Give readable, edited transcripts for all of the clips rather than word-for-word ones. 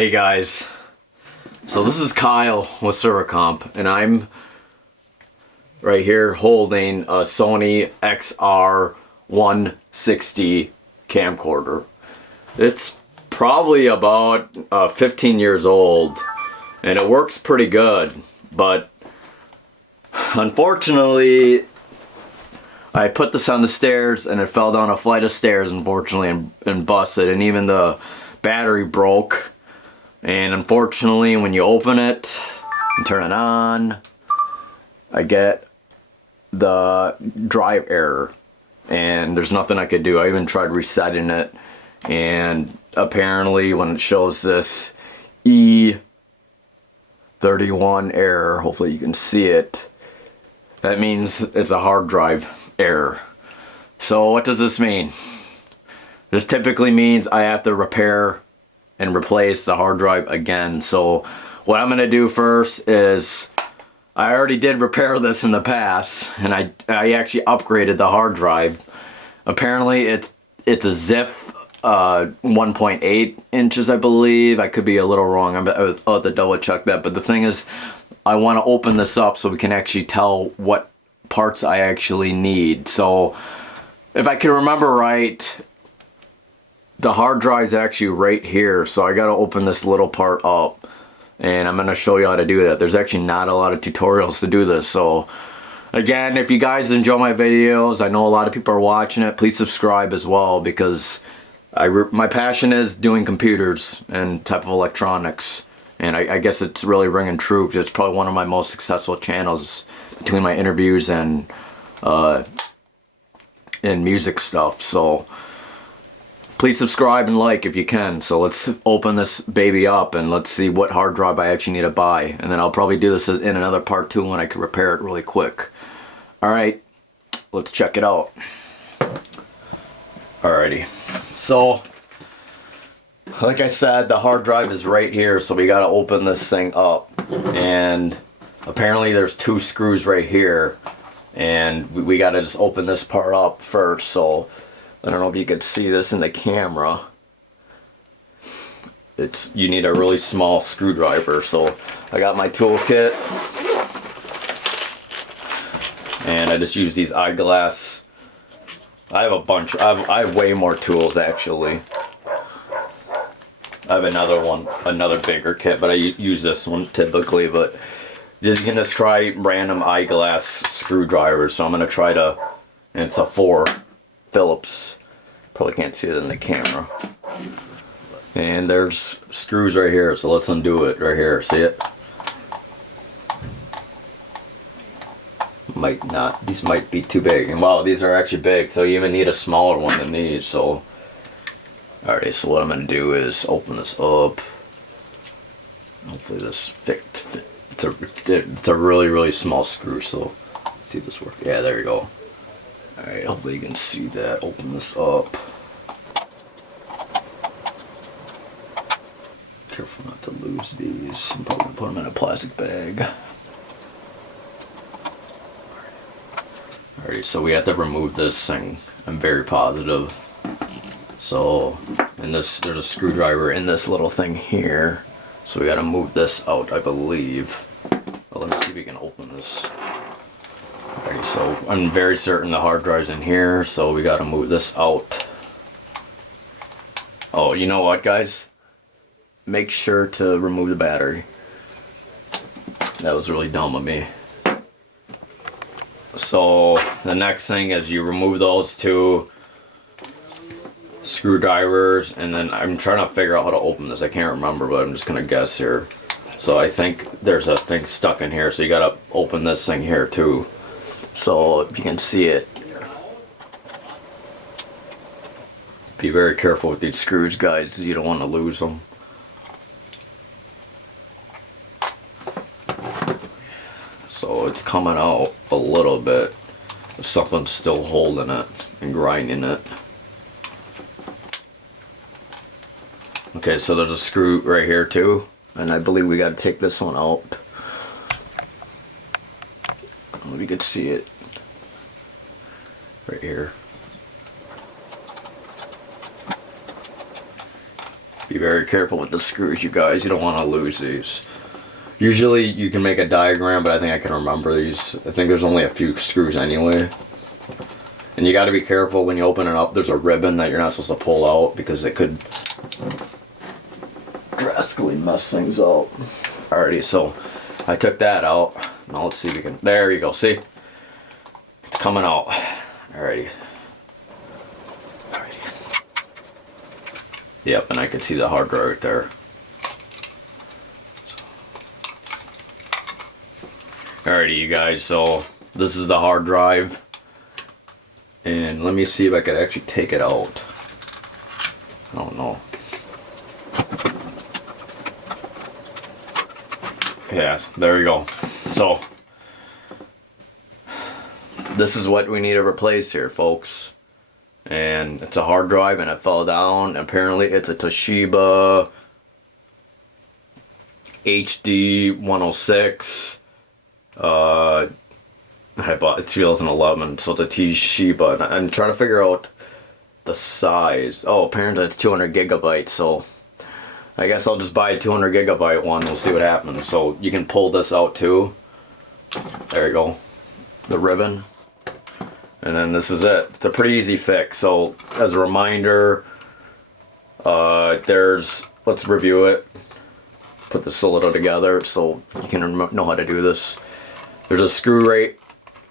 Hey guys, so this is Kyle with ServiComp, and I'm right here holding a Sony XR160 camcorder. It's probably about 15 years old, and it works pretty good, but unfortunately I put this on the stairs and it fell down a flight of stairs, unfortunately, and busted, and even the battery broke. And unfortunately, when you open it and turn it on, I get the drive error, and there's nothing I could do. I even tried resetting it, and apparently when it shows this E31 error, hopefully you can see it, that means it's a hard drive error. So what does this mean? This typically means I have to repair and replace the hard drive again. So what I'm gonna do first is, I already did repair this in the past, and I actually upgraded the hard drive. Apparently it's a ZIF 1.8 inches, I believe. I could be a little wrong. I'll have to double check that. But the thing is, I want to open this up so we can actually tell what parts I actually need. So if I can remember right, the hard drive's actually right here, so I gotta open this little part up, and I'm gonna show you how to do that. There's actually not a lot of tutorials to do this. So again, if you guys enjoy my videos, I know a lot of people are watching it, please subscribe as well, because my passion is doing computers and type of electronics, and I guess it's really ringing true, because it's probably one of my most successful channels between my interviews and music stuff. So please subscribe and like if you can. So let's open this baby up and let's see what hard drive I actually need to buy. And then I'll probably do this in another part too when I can repair it really quick. Alright, let's check it out. Alrighty. So, like I said, the hard drive is right here, so we gotta open this thing up. And apparently there's two screws right here. And we gotta just open this part up first. So I don't know if you can see this in the camera. You need a really small screwdriver. So I got my toolkit, and I just use these eyeglass. I have a bunch. I have way more tools actually. I have another bigger kit, but I use this one typically. But you can just try random eyeglass screwdrivers. So I'm gonna try to, and it's a 4 Phillips. Probably can't see it in the camera. And there's screws right here, so let's undo it right here. See it? Might not. These might be too big. And wow, these are actually big, so you even need a smaller one than these. So, alright, so what I'm gonna do is open this up. Hopefully this fits. It's a really small screw, so let's see if this works. Yeah, there you go. Alright, hopefully you can see that. Open this up. Careful not to lose these. I'm probably going to put them in a plastic bag. Alright, so we have to remove this thing. I'm very positive. So, there's a screwdriver in this little thing here. So we got to move this out, I believe. Well, let me see if we can open this. Okay, so I'm very certain the hard drive's in here, so we gotta move this out. Oh, you know what, guys? Make sure to remove the battery. That was really dumb of me. So the next thing is you remove those two screwdrivers, and then I'm trying to figure out how to open this. I can't remember, but I'm just gonna guess here. So I think there's a thing stuck in here, so you gotta open this thing here too. So if you can see it, be very careful with these screws, guys. You don't want to lose them. So it's coming out a little bit. Something's still holding it and grinding it. Okay, so there's a screw right here too, and I believe we got to take this one out. You can see it right here. Be very careful with the screws, you guys. You don't want to lose these. Usually you can make a diagram, but I think I can remember these. I think there's only a few screws anyway. And you got to be careful when you open it up. There's a ribbon that you're not supposed to pull out because it could drastically mess things up. Alrighty, so I took that out. Now let's see if we can. There you go. See? It's coming out. Alrighty. Yep, and I can see the hard drive right there. Alrighty, you guys, so this is the hard drive. And let me see if I could actually take it out. I don't know. Yeah, there we go. So, this is what we need to replace here, folks. And it's a hard drive and it fell down. Apparently it's a Toshiba HD-106. I bought it 2011, so it's a Toshiba. And I'm trying to figure out the size. Oh, apparently it's 200 gigabytes, so I guess I'll just buy a 200 gigabyte one. We'll see what happens. So you can pull this out too. There you go. The ribbon. And then this is it. It's a pretty easy fix. So as a reminder, let's review it. Put the cylinder together so you can know how to do this. There's a screw right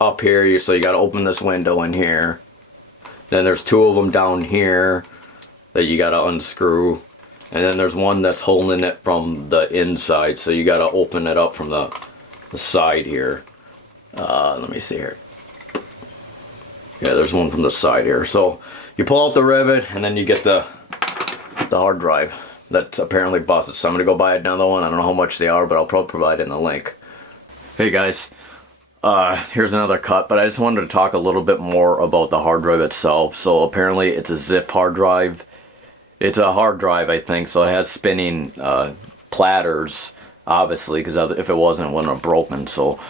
up here, so you got to open this window in here. Then there's two of them down here that you got to unscrew. And then there's one that's holding it from the inside, so you got to open it up from the side here. Let me see here. Yeah, there's one from the side here. So you pull out the rivet and then you get the hard drive that's apparently busted. So I'm gonna go buy another one. I don't know how much they are, but I'll probably provide it in the link. Hey guys, here's another cut, but I just wanted to talk a little bit more about the hard drive itself. So apparently it's a zip hard drive. It's a hard drive, I think, so it has spinning platters, obviously, because if it wasn't, it wouldn't have broken. So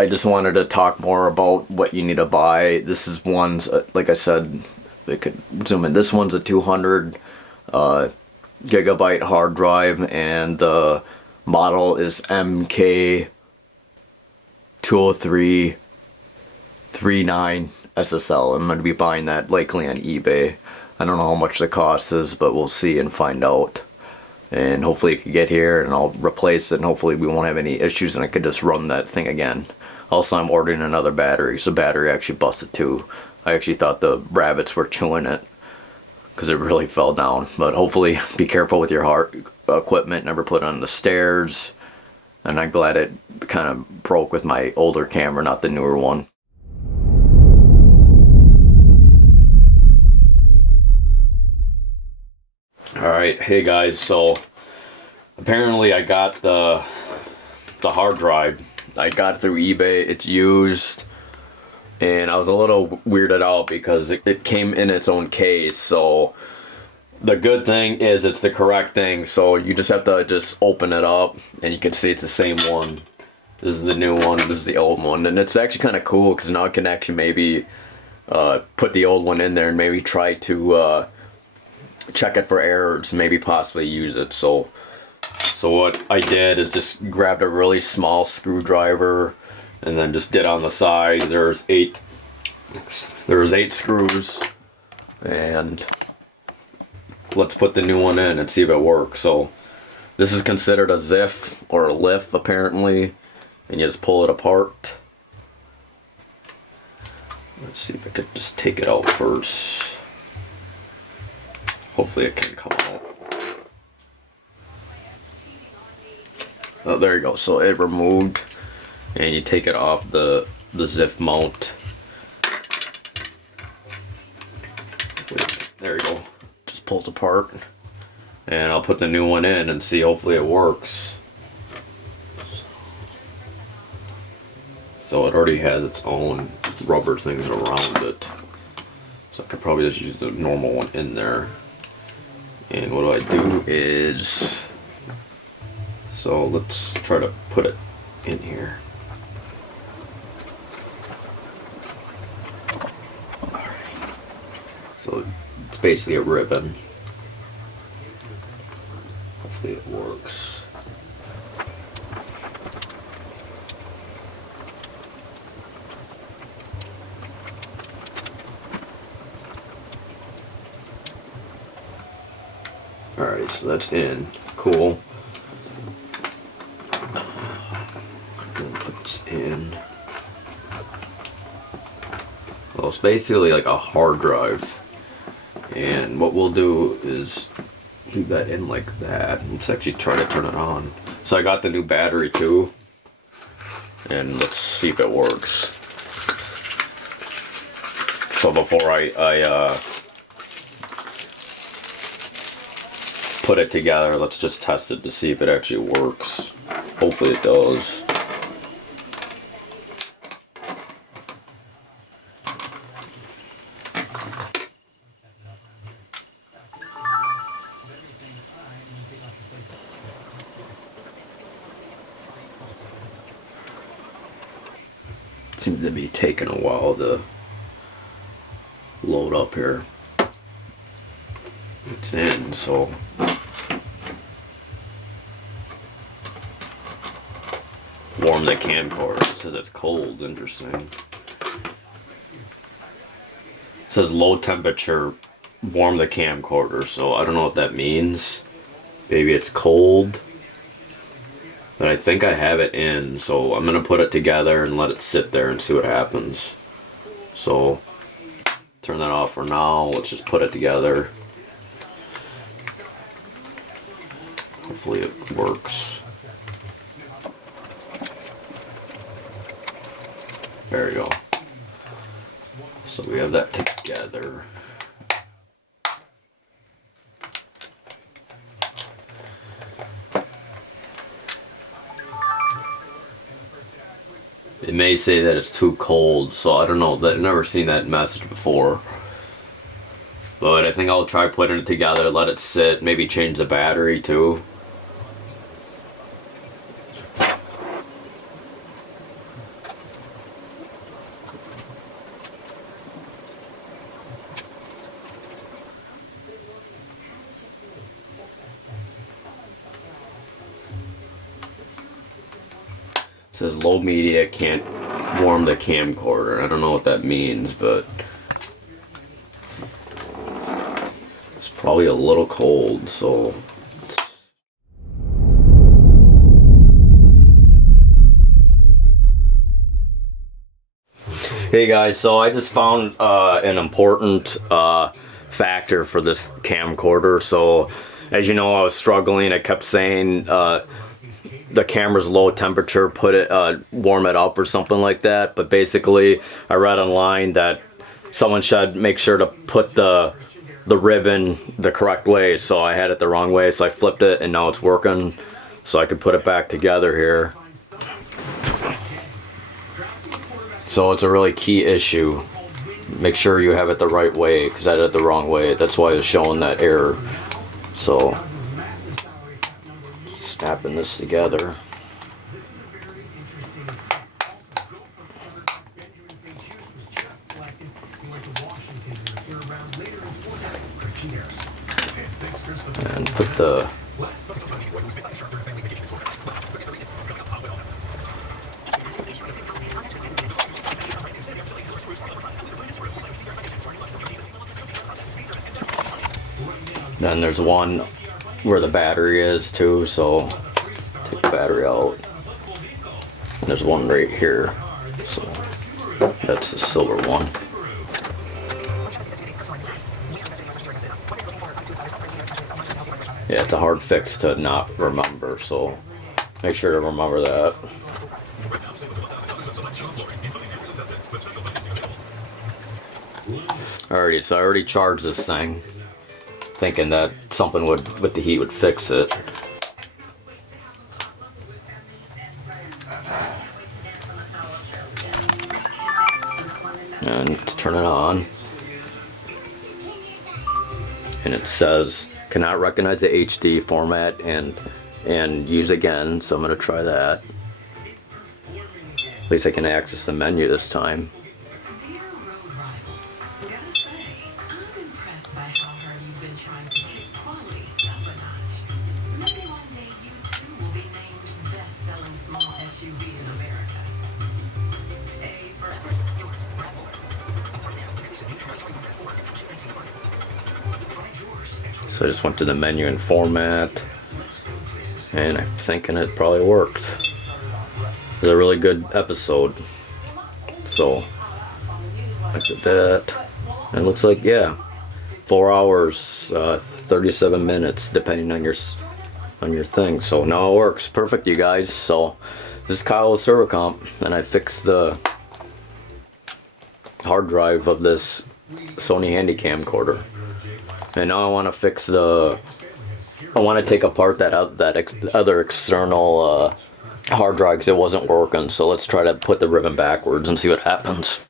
I just wanted to talk more about what you need to buy. This is one's, like I said, they could zoom in. This one's a 200 gigabyte hard drive, and the model is MK20339 SSL. I'm going to be buying that likely on eBay. I don't know how much the cost is, but we'll see and find out. And hopefully it can get here and I'll replace it, and hopefully we won't have any issues and I could just run that thing again. Also, I'm ordering another battery, so battery actually busted too. I actually thought the rabbits were chewing it because it really fell down. But hopefully be careful with your hard equipment, never put it on the stairs. And I'm glad it kind of broke with my older camera, not the newer one. Alright, hey guys, so apparently I got the hard drive. I got it through eBay. It's used, and I was a little weirded out because it came in its own case. So the good thing is it's the correct thing, so you just have to just open it up and you can see it's the same one. This is the new one, this is the old one, and it's actually kind of cool because now I can actually maybe put the old one in there and maybe try to check it for errors, maybe possibly use it. So what I did is just grabbed a really small screwdriver and then just did on the side. There's eight screws, and let's put the new one in and see if it works. So this is considered a ZIF or a LIF apparently, and you just pull it apart. Let's see if I could just take it out first. Hopefully it can come out. Oh, there you go. So it removed, and you take it off the ZIF mount. There you go. Just pulls apart, and I'll put the new one in and see. Hopefully it works. So it already has its own rubber things around it, so I could probably just use the normal one in there. And what I do is, so let's try to put it in here. Alright. So it's basically a ribbon. Hopefully it works. Alright, so that's in. Cool. Put this in. Well, it's basically like a hard drive. And what we'll do is leave that in like that. Let's actually try to turn it on. So I got the new battery too. And let's see if it works. So before I put it together, let's just test it to see if it actually works. Hopefully it does. Seems to be taking a while to load up here. It's in, so warm the camcorder. It says it's cold. Interesting. It says low temperature, warm the camcorder. So I don't know what that means. Maybe it's cold. But I think I have it in, so I'm gonna put it together and let it sit there and see what happens. So turn that off for now. Let's just put it together. Hopefully it works. There we go. So we have that together. It may say that it's too cold, so I don't know. I've never seen that message before. But I think I'll try putting it together, let it sit, maybe change the battery too. It says low media can't warm the camcorder. I don't know what that means, but it's probably a little cold, so hey guys, so I just found an important factor for this camcorder. So as you know, I was struggling. I kept saying the camera's low temperature, put it warm it up or something like that. But basically I read online that someone should make sure to put the ribbon the correct way. So I had it the wrong way, so I flipped it and now it's working, so I could put it back together here. So it's a really key issue. Make sure you have it the right way, because I did it the wrong way. That's why it's showing that error. So snapping this together. And put the then there's one where the battery is too, so take the battery out. And there's one right here, so that's the silver one. Yeah, it's a hard fix to not remember, so make sure to remember that. Alrighty, so I already charged this thing, thinking that something with the heat would fix it. And turn it on. And it says cannot recognize the HD format and use again, so I'm going to try that. At least I can access the menu this time. So I just went to the menu and format, and I'm thinking it probably worked. It was a really good episode. So I did that. And it looks like, yeah, 4 hours, 37 minutes, depending on your thing. So now it works perfect, you guys. So this is Kyle with ServiComp, and I fixed the hard drive of this Sony Handycam camcorder. And now I want to fix I want to take apart that other external hard drive because it wasn't working. So let's try to put the ribbon backwards and see what happens.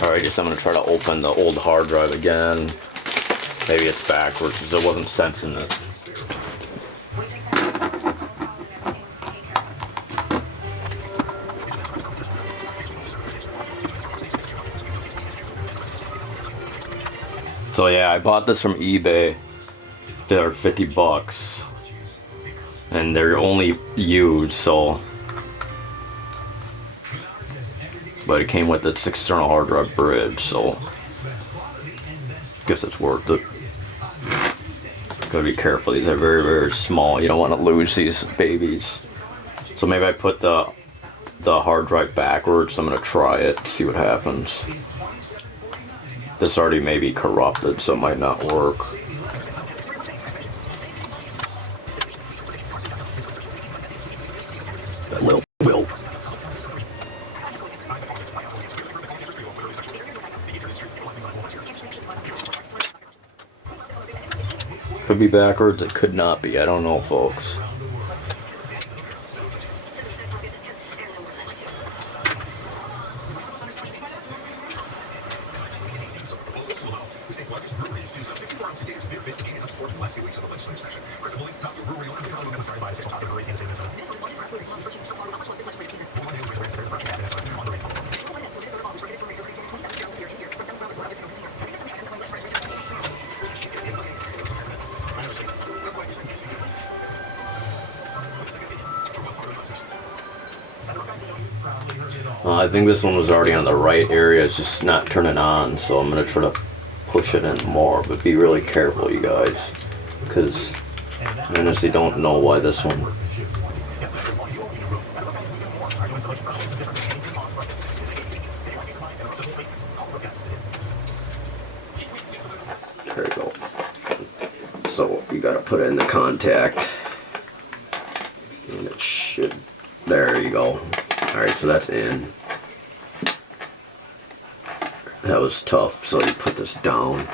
Alright, guess I'm going to try to open the old hard drive again. Maybe it's backwards because it wasn't sensing it. So yeah, I bought this from eBay. They're 50 bucks. And they're only used, so. But it came with this external hard drive bridge, so. Guess it's worth it. Gotta be careful, these are very, very small. You don't want to lose these babies. So maybe I put the hard drive backwards. I'm gonna try it, see what happens. This already may be corrupted, so it might not work. That will. Could be backwards, it could not be. I don't know, folks. I think this one was already on the right area, it's just not turning on, so I'm going to try to push it in more, but be really careful, you guys, because I honestly don't know why this one. There you go. So you got to put it in the contact, and it should, there you go. Alright, so that's in. That was tough, so you put this down.